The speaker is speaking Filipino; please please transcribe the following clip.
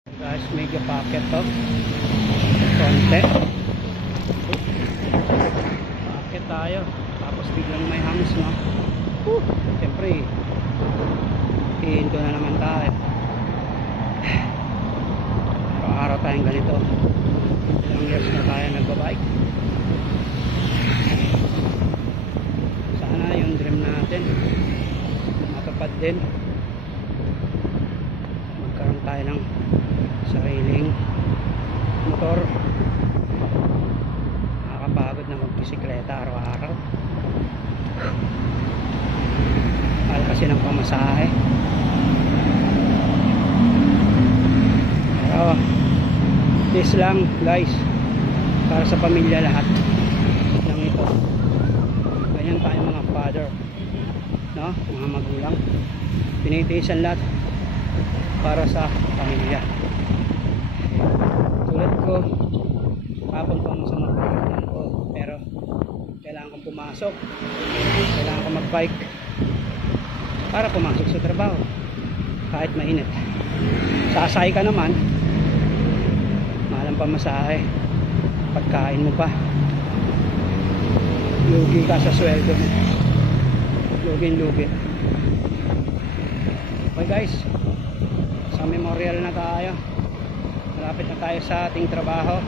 Guys, medyo packet to konti. Packet tayo, tapos biglang may hams, no? Siyempre ihinto na naman tayo. Araw-araw tayong ganito, ilang years na tayo nagbabike. Sana yung dream natin matupad din, magkaroon tayo ng sariling motor. Nakakapagod na magbisikleta araw-araw, mahal kasi ng pamasahe. Pero this lang guys, para sa pamilya lahat lang ito. Ganyan tayo mga father, no? Mga magulang, pinitiisan lahat para sa pamilya. Tulad ko, kapag pa masama ko, pero kailangan kong pumasok, kailangan kong mag-bike para pumasok sa trabaho kahit mainit. Sasay ka naman, mahal ang pamasahe, pagkain mo pa, lugi ka sa sweldo mo, lugi. Okay guys, sa memorial na tayo, malapit na tayo sa ating trabaho.